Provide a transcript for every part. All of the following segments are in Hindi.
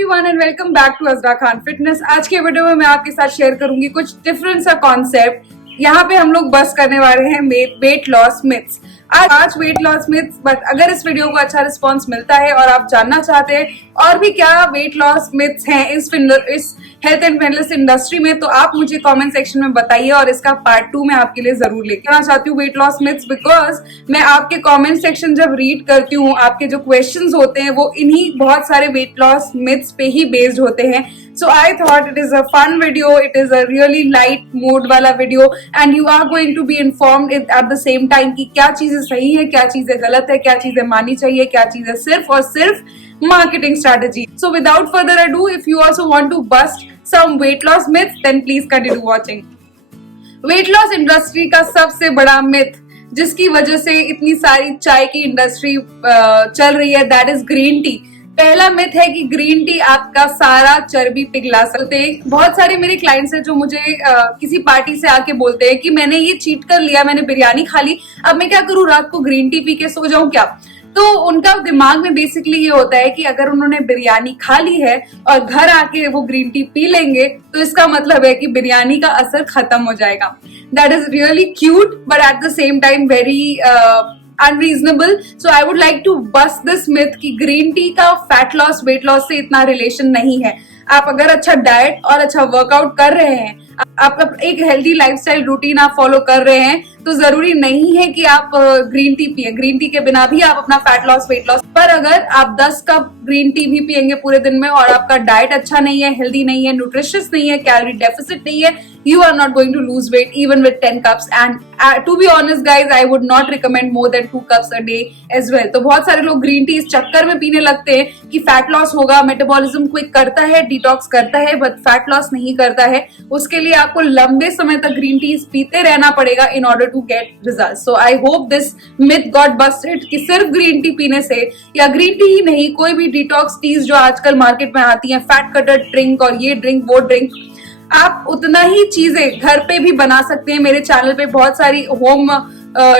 Everyone and welcome back to Azra Khan fitness. आज के वीडियो में मैं आपके साथ शेयर करूंगी कुछ डिफरेंट सा कॉन्सेप्ट। यहाँ पे हम लोग बस करने वाले हैं वेट लॉस मिथ्स। आज वेट लॉस मिथ्स, बट अगर इस वीडियो को अच्छा रिस्पांस मिलता है और आप जानना चाहते हैं और भी क्या वेट लॉस मिथ्स हैं इस हेल्थ एंड वेलनेस इंडस्ट्री में, तो आप मुझे कमेंट सेक्शन में बताइए और इसका पार्ट 2 मैं आपके लिए जरूर लेकर आना चाहती हूँ वेट लॉस मिथ्स, बिकॉज मैं आपके कमेंट सेक्शन जब रीड करती हूँ, आपके जो क्वेश्चंस होते हैं वो इन्हीं बहुत सारे वेट लॉस मिथ्स पे ही बेस्ड होते हैं। So I thought it is a fun video, it is a really light mood वाला video and you are going to be informed at the same time कि क्या चीजें सही है, क्या चीजें गलत है, क्या चीजें माननी चाहिए, क्या चीजें सिर्फ और सिर्फ marketing strategy. So without further ado, if you also want to bust some weight loss myths, then please continue watching. Weight loss industry का सबसे बड़ा myth जिसकी वजह से इतनी सारी चाय की इंडस्ट्री चल रही है, that is green tea. पहला मिथ है कि ग्रीन टी आपका सारा चर्बी पिघला सकते हैं। बहुत सारे मेरे क्लाइंट्स हैं जो मुझे किसी पार्टी से आके बोलते हैं कि मैंने ये चीट कर लिया, मैंने बिरयानी खा ली, अब मैं क्या करूं, रात को ग्रीन टी पी के सो जाऊं क्या? तो उनका दिमाग में बेसिकली ये होता है कि अगर उन्होंने बिरयानी खा ली है और घर आके वो ग्रीन टी पी लेंगे तो इसका मतलब है कि बिरयानी का असर खत्म हो जाएगा। That is really cute but at the same time very unreasonable. So I would like to bust this myth कि ग्रीन टी का फैट लॉस वेट लॉस से इतना रिलेशन नहीं है। आप अगर अच्छा डाइट और अच्छा वर्कआउट कर रहे हैं, आप एक हेल्दी लाइफस्टाइल रूटीन आप फॉलो कर रहे हैं, तो जरूरी नहीं है कि आप ग्रीन टी पिए। ग्रीन टी के बिना भी आप अपना फैट लॉस वेट लॉस, पर अगर आप 10 कप ग्रीन टी भी पिएंगे पूरे दिन में और आपका डाइट अच्छा नहीं है, हेल्दी नहीं है, न्यूट्रिशियस नहीं है, कैलोरी डेफिसिट नहीं है, you are not going to lose weight even with 10 cups and to be honest guys I would not recommend more than 2 cups a day as well। तो बहुत सारे लोग ग्रीन टी इस चक्कर में पीने लगते हैं कि फैट लॉस होगा, मेटाबॉलिज्म क्विक करता है, डिटॉक्स करता है, बट फैट लॉस नहीं करता है। उसके लिए आपको लंबे समय तक ग्रीन टी पीते रहना पड़ेगा in order to get result. So I hope this myth got busted कि सिर्फ ग्रीन टी पीने से, या ग्रीन टी ही नहीं, कोई भी डिटॉक्स टीज जो आजकल मार्केट में आती है, फैट कटर ड्रिंक और ये ड्रिंक वो ड्रिंक, आप उतना ही चीजें घर पे भी बना सकते हैं। मेरे चैनल पे बहुत सारी होम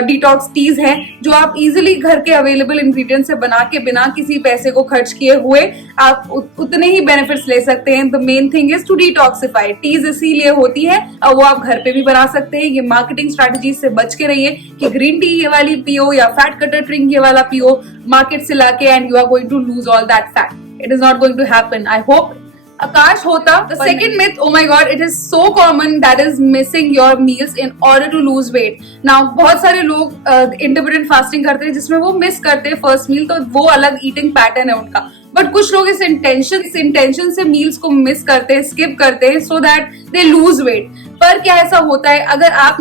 डिटॉक्स टीज हैं जो आप इजीली घर के अवेलेबल इंग्रेडिएंट से बना के बिना किसी पैसे को खर्च किए हुए आप उतने ही बेनिफिट्स ले सकते हैं। The main thing is to detoxify. Teas इसीलिए होती है और वो आप घर पे भी बना सकते हैं। ये मार्केटिंग स्ट्रेटजी से बच के रहिए कि ग्रीन टी ये वाली पियो या फैट कटर ड्रिंक ये वाला पियो मार्केट से लाके and you are going to lose all that fat. It is not going to happen. I hope Akash होता। The second myth, oh my god, it is so common, that is missing your meals in order to lose weight. Now बहुत सारे लोग इंटरमिटेंट फास्टिंग करते हैं जिसमें वो मिस करते हैं फर्स्ट मील, तो वो अलग ईटिंग पैटर्न है उनका। बट कुछ लोग इस इंटेंशन से मील्स को मिस करते हैं, स्किप करते हैं so that they lose weight. पर क्या ऐसा होता है,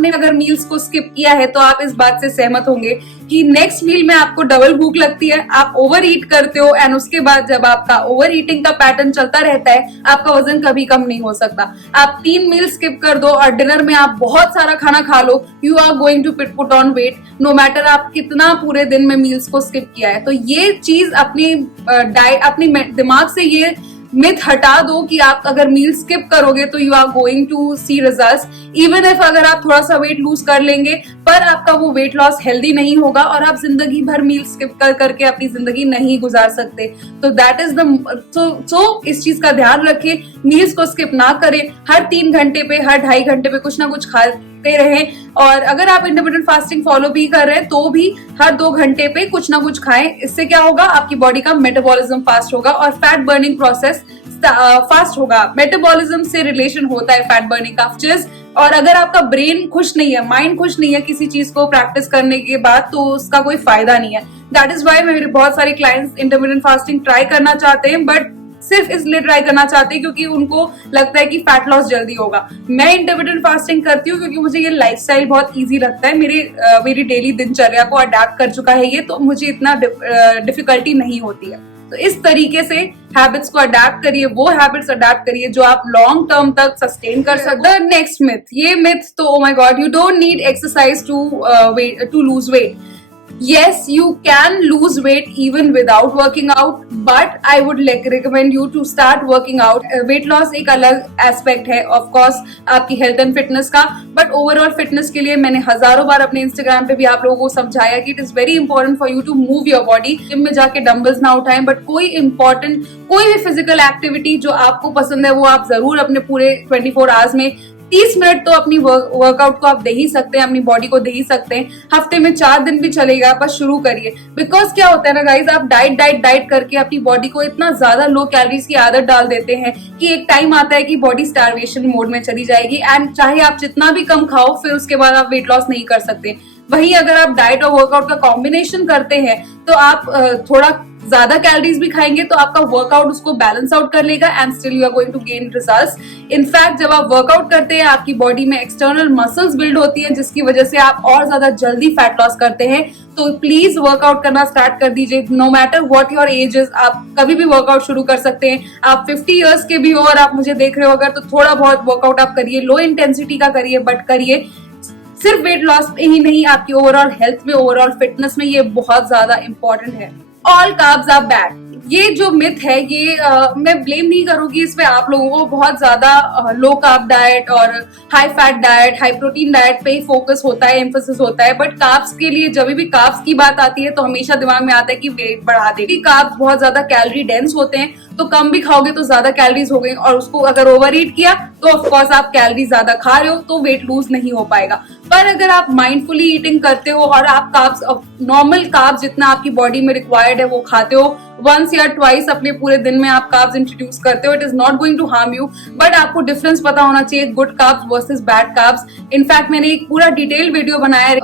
अगर मील्स को स्किप किया है तो आप इस बात से सहमत होंगे कि नेक्स्ट मील में आपको डबल भूख लगती है, आप ओवर ईट करते हो एंड उसके बाद जब आपका ओवर ईटिंग का पैटर्न चलता रहता है आपका वजन कभी कम नहीं हो सकता। आप 3 मील स्किप कर दो और डिनर में आप बहुत सारा खाना खा लो, you are going to put on weight no matter आप कितना पूरे दिन में मील्स को स्किप किया है। तो ये चीज अपनी दिमाग से ये मिथ हटा दो कि आप अगर मील स्किप करोगे तो you are going to see results. Even if अगर आप थोड़ा सा वेट लूज कर लेंगे पर आपका वो वेट लॉस हेल्दी नहीं होगा और आप जिंदगी भर मील स्किप करके अपनी जिंदगी नहीं गुजार सकते। तो दैट इज द इस चीज का ध्यान रखें, मील्स को स्किप ना करें। हर 3 घंटे पे, हर 2.5 घंटे पे कुछ ना कुछ खाते रहें। और अगर आप इंटरमिटेंट फास्टिंग फॉलो भी कर रहे हैं तो भी हर 2 घंटे पे कुछ ना कुछ खाएं। इससे क्या होगा, आपकी बॉडी का मेटाबॉलिज्म फास्ट होगा और फैट बर्निंग प्रोसेस फास्ट होगा। मेटाबॉलिज्म से रिलेशन होता है फैट बर्निंग का चीज। और अगर आपका ब्रेन खुश नहीं है, माइंड खुश नहीं है किसी चीज को प्रैक्टिस करने के बाद, तो उसका कोई फायदा नहीं है। दैट इज वाई मेरे बहुत सारे क्लाइंट्स इंटरमिटेंट फास्टिंग ट्राई करना चाहते हैं, बट सिर्फ इसलिए ट्राई करना चाहते हैं क्योंकि उनको लगता है कि फैट लॉस जल्दी होगा। मैं इंटरमिटेंट फास्टिंग करती हूँ क्योंकि मुझे ये लाइफस्टाइल बहुत इजी लगता है। मेरी डेली दिनचर्या को अडेप्ट कर चुका है ये, तो मुझे इतना डिफिकल्टी नहीं होती है। तो इस तरीके से हैबिट्स को अडेप्ट करिए, वो हैबिट्स अडेप्ट करिए जो आप लॉन्ग टर्म तक सस्टेन कर सकते हैं। नेक्स्ट मिथ, ये मिथ तो oh my god, you don't need exercise to lose weight. Yes, you can lose weight even without working out, but I would recommend you to start working out. Weight loss एक अलग एस्पेक्ट है ऑफ कोर्स आपकी हेल्थ एंड फिटनेस का, बट ओवरऑल फिटनेस के लिए मैंने हजारों बार अपने इंस्टाग्राम पे भी आप लोगों को समझाया कि it is very important for you to move your body. Gym में जाके डंबल्स ना उठाएं, बट कोई भी फिजिकल एक्टिविटी जो आपको पसंद है वो आप जरूर अपने पूरे 24 आवर्स में 30 मिनट तो अपनी वर्कआउट को आप दे ही सकते हैं, अपनी बॉडी को दे ही सकते हैं. हफ्ते में 4 दिन भी चलेगा, बस शुरू करिए. बिकॉज क्या होता है ना गाइज, आप डाइट करके अपनी बॉडी को इतना ज्यादा लो कैलोरीज की आदत डाल देते हैं कि एक टाइम आता है कि बॉडी स्टारवेशन मोड में चली जाएगी, एंड चाहे आप जितना भी कम खाओ फिर उसके बाद आप वेट लॉस नहीं कर सकते. वहीं अगर आप डाइट और वर्कआउट का कॉम्बिनेशन करते हैं तो आप थोड़ा ज्यादा कैलोरीज भी खाएंगे तो आपका वर्कआउट उसको बैलेंस आउट कर लेगा, and still you are going to gain results. In fact जब आप वर्कआउट करते हैं आपकी बॉडी में एक्सटर्नल मसल्स बिल्ड होती हैं, जिसकी वजह से आप और ज्यादा जल्दी फैट लॉस करते हैं. तो प्लीज वर्कआउट करना स्टार्ट कर दीजिए. No matter what your age is, आप कभी भी वर्कआउट शुरू कर सकते हैं. आप 50 इयर्स के भी हो और आप मुझे देख रहे हो अगर, तो थोड़ा बहुत वर्कआउट आप करिए, लो इंटेंसिटी का करिए, बट करिए. सिर्फ वेट लॉस में ही नहीं, आपकी ओवरऑल हेल्थ में, ओवरऑल फिटनेस में ये बहुत ज्यादा इंपॉर्टेंट है. ऑल कार्ब्स आर बैड, ये जो मिथ है ये मैं ब्लेम नहीं करूंगी इस पे आप लोगों को. बहुत ज्यादा लो कार्ब डाइट और high fat diet, high protein diet पे ही फोकस होता है, एम्फोसिस होता है. बट कार्ब्स के लिए जब भी कार्ब्स की बात आती है तो हमेशा दिमाग में आता है कि वेट बढ़ा देगी. कार्ब्स बहुत ज्यादा कैलोरी डेंस होते हैं, तो कम भी खाओगे तो ज्यादा कैलोरीज हो गई, और उसको अगर ओवर ईट किया तो ऑफकोर्स आप कैलोरी ज्यादा खा रहे हो तो वेट लूज नहीं हो पाएगा. पर अगर आप माइंडफुली ईटिंग करते हो और आप कार्ब्स, नॉर्मल कार्ब्स जितना आपकी बॉडी में रिक्वायर्ड है वो खाते हो, वंस या ट्वाइस अपने पूरे दिन में आप कार्ब्स इंट्रोड्यूस करते हो, it is not going to harm you. But आपको डिफरेंस पता होना चाहिए good carbs versus bad carbs. In fact मैंने एक पूरा डिटेल वीडियो बनाया है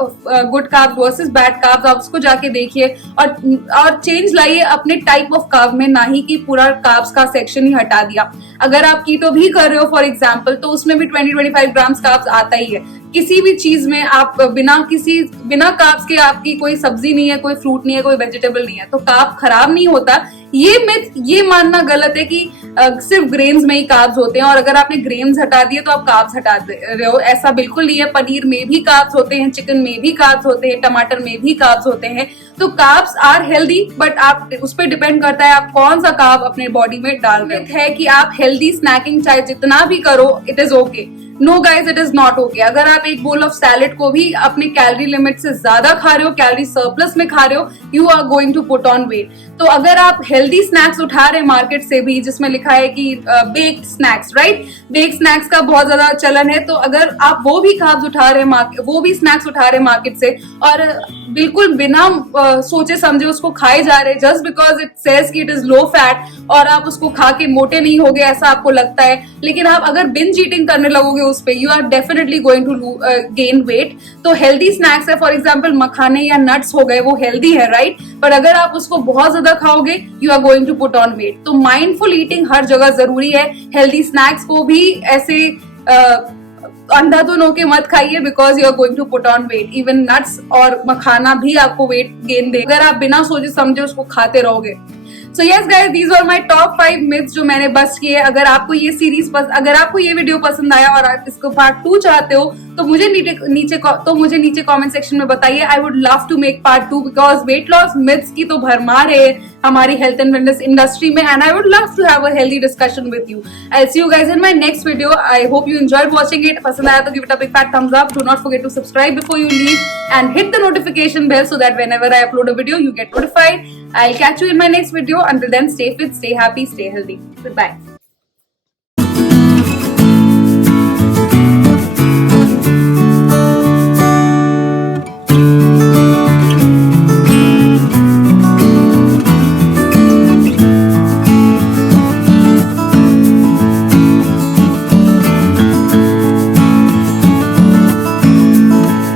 good carbs versus bad carbs, आप उसको जाके देखिए और चेंज लाइए अपने टाइप ऑफ कार्ब में, ना ही कि पूरा कार्ब्स का सेक्शन ही हटा दिया. अगर आप कीटो भी कर रहे हो फॉर एग्जाम्पल, तो उसमें भी 20-25 ग्राम्स कार्ब्स आता ही है. किसी भी चीज में आप बिना कार्ब्स के आपकी कोई सब्जी नहीं है, कोई फ्रूट नहीं है, कोई वेजिटेबल नहीं है, तो कार्ब खराब नहीं होता. ये मानना गलत है कि सिर्फ ग्रेन्स में ही कार्ब्स होते हैं, और अगर आपने ग्रेन्स हटा दिए तो आप कार्ब्स हटा रहे हो. ऐसा बिल्कुल नहीं है. पनीर में भी कार्ब्स होते हैं, चिकन में भी कार्ब्स होते हैं, टमाटर में भी कार्ब्स होते हैं. तो कार्ब्स आर हेल्दी, बट आप उस पर डिपेंड करता है आप कौन सा कार्ब अपने बॉडी में डाल रहे हैं. कि आप हेल्दी स्नैकिंग चाहे जितना भी करो, it is okay. No guys, it is not okay. अगर आप एक बोल ऑफ सैलेड को भी अपने कैलोरी लिमिट से ज्यादा खा रहे हो, कैलोरी सरप्लस में खा रहे हो, you are going to put on weight. तो अगर आप हेल्दी स्नैक्स उठा रहे हैं मार्केट से भी, जिसमें लिखा है कि baked snacks, right, baked snacks का बहुत ज्यादा चलन है, तो अगर आप वो भी कार्ब्स उठा रहे हैं, वो भी स्नैक्स उठा रहे हैं मार्केट से, और बिल्कुल बिना सोचे समझे उसको खाए जा रहे हैं जस्ट बिकॉज इट सेज कि इट इज लो फैट, और आप उसको खा के मोटे नहीं होगे ऐसा आपको लगता है, लेकिन आप अगर बिंज ईटिंग करने लगोगे उस पे, you are definitely going to gain weight. तो हेल्दी स्नैक्स है, फॉर एग्जाम्पल मखाने या नट्स हो गए, वो हेल्दी है, राइट, पर अगर आप उसको बहुत ज्यादा खाओगे you are going to put on weight. तो माइंडफुल ईटिंग हर जगह जरूरी है. हेल्दी स्नैक्स को भी ऐसे अंधाधुन होके मत खाइए, because you are going to put on weight. Even nuts और मखाना भी आपको वेट गेन दे अगर आप बिना सोचे समझे उसको खाते रहोगे. So yes guys, these are my top 5 myths जो मैंने बस्ट किए. अगर आपको ये सीरीज अगर आपको ये वीडियो पसंद आया और आप इसको पार्ट 2 चाहते हो तो मुझे नीचे कमेंट सेक्शन में बताइए. I would love to make part 2 because weight loss myths की तो भरमार है हमारी हेल्थ एंड फिटनेस इंडस्ट्री में, and I would love to have a healthy discussion with you. I see you guys in my next video. I hope you enjoyed watching it. पसंद आया तो give it a big fat thumbs up. Do not forget to subscribe before you leave and hit the notification bell so that whenever I upload a video you get notified. I'll catch you in my next video. Until then, stay fit, stay happy, stay healthy. Goodbye.